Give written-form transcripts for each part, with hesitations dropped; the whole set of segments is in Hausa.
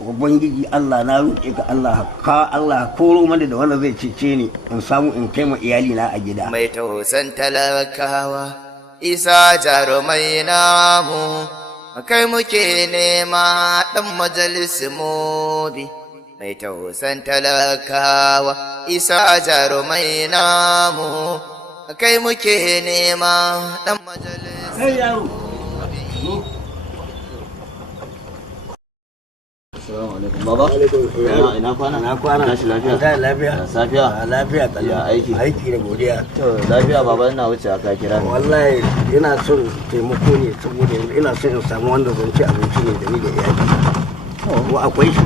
ubangiji Allah na roƙe ka Allah koro mana da wanda zai cece ni in samu in kai ma iyali na a gida mai tausan talakawa isa jarumai namu kai muke nema dan majalisu mobi mai tausan talakawa isa jarumai namu kai muke nema dan majalisu yaro. Assalamu alaikum baba. Ina kwana? Ina kwana. Tashi lafiya? Ta lafiya. Safiya? Lafiya ta. Ya aiki? Aiki da godiya. To lafiya baba, ina wuce aka kira ni. Wallahi ina son taimako ne saboda ina son in samu wanda zan ci abinci ne da ni da iyali. Ko akwai shi?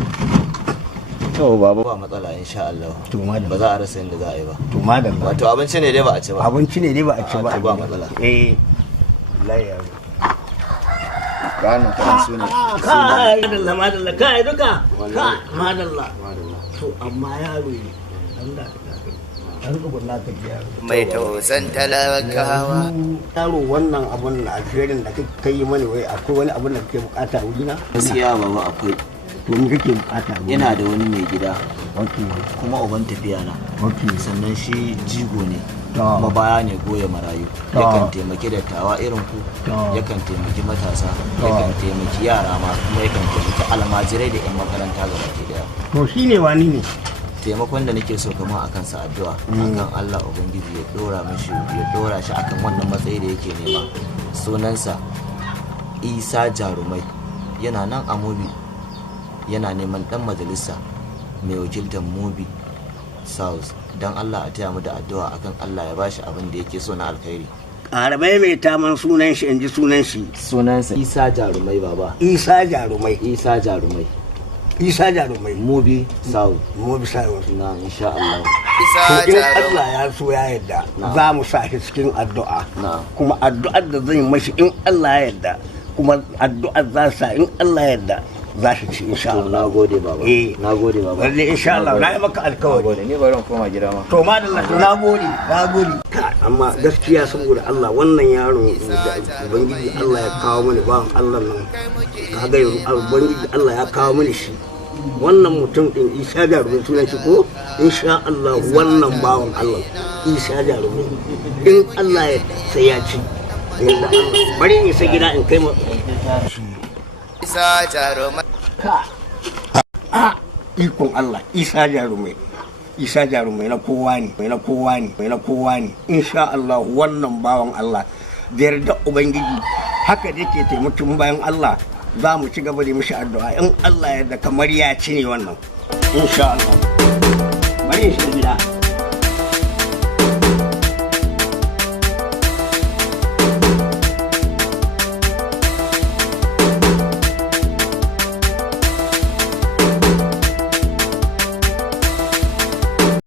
To baba ba matsala insha Allah. To madalla. Ba za a rasa yadda za a yi ba. To madalla. Wato abinci ne dai ba a ci ba. Abinci ne dai ba a ci ba. Ba matsala. Wallahi ya. Kana kan su ne. Kai madalla kai duka. Kai madalla. To amma yaro ne. Allah an rubuta ka ji yaro. mai tausan talakawa Yaro wannan abun da alherin da kai mani wai akwai wani abun da kake bukata a wurina? Gaskiya baba akwai. To me kake bukata? Ina da wani mai gida. Okay. Kuma uban tafiya na. Okay. Sannan shi jigo ne. Ah. Kuma baya ne goya marayu. Ah. Yakan taimaki dattawa irin ku. Ah. Yakan taimaki matasa. Yakan taimaki yara ma. Kuma yakan taimaki almajirai da 'yan makaranta gaba ke daya. To shine wani ne? Taimakon da nake so kamar akan sa addu'a akan Allah ubangiji ya dora shi akan wannan matsayi da yake nema. Sunansa Isa Jarumai, yana nan a Mobi, yana neman dan majalisa mai wakiltar Mobi South. Dan Allah a taya mu da addu'a akan Allah ya bashi abin da yake so na alkhairi. Arabai mai taman sunan shi in ji sunan shi. Sunansa Isa Jarumai baba. Isa Jarumai. Isa Jarumai. Isa Jarumai. Mobi South. Mobi South. Na insha Allah. isa To in jarumai Allah ya so ya yarda za mu sa shi cikin addu'a. Na'am. Kuma addu'ar da zan yi mashi in Allah ya yarda. Kuma addu'ar za sa in Allah ya yarda za shi ci insha Allah. Nagode baba. Nagode baba. Lalle insha Allah na yi maka alkawari. Nagode. Ni bari in koma gida ma. To madalla to nagode. Amma gaskiya saboda Allah wannan yaron da ubangiji Allah ya kawo mani bawan Allah nan kaga yanzu ubangiji Allah ya kawo mani shi wannan mutum din Isa Jarumai sunan shi ko insha Allah wannan bawan Allah Isa Jarumai in Allah ya sai ya ci yanda Allah bari in isa gida in kai ma isa jarumai ikon Allah Isa Jarumai na kowa ne insha Allah wannan bawan Allah da yarda ubangiji haka da yake taimakon bayan Allah za mu ci gaba da mishi addu'a in Allah ya da kamar ya ci ne wannan insha Allah bari shi